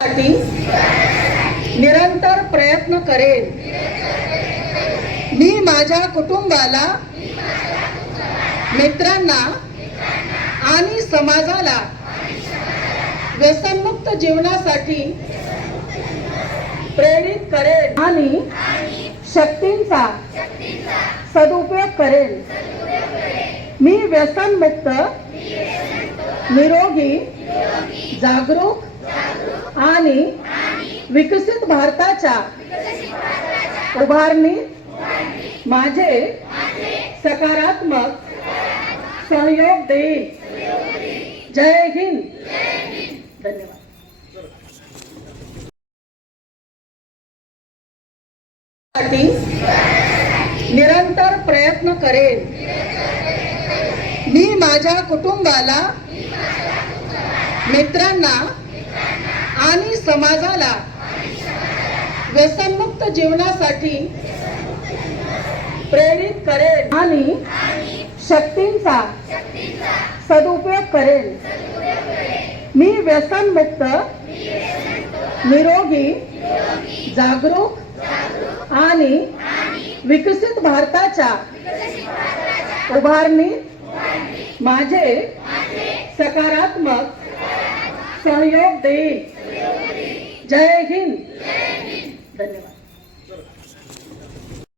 साठी निरंतर प्रयत्न करेन। मी माझ्या कुटुंबाला, मित्रांना आणि समाजाला व्यसनमुक्त जीवनासाठी प्रेरित करेन आणि शक्तींचा सदुपयोग करेन। मी व्यसनमुक्त, निरोगी, जागरूक आणि विकसित भारताच्या उभारणीत माझे सकारात्मक सहयोग देईन। जय हिंद। धन्यवाद। साठी निरंतर प्रयत्न करेन। मी माझ्या कुटुंबाला, मित्रांना आणि समाजाला व्यसनमुक्त जीवनासाठी प्रेरित करेन आणि शक्तींचा सदुपयोग करेन। मी व्यसनमुक्त, निरोगी, जागरूक आणि विकसित भारताच्या उभारणीत माझे सकारात्मक सहयोग देईन। जय हिंद।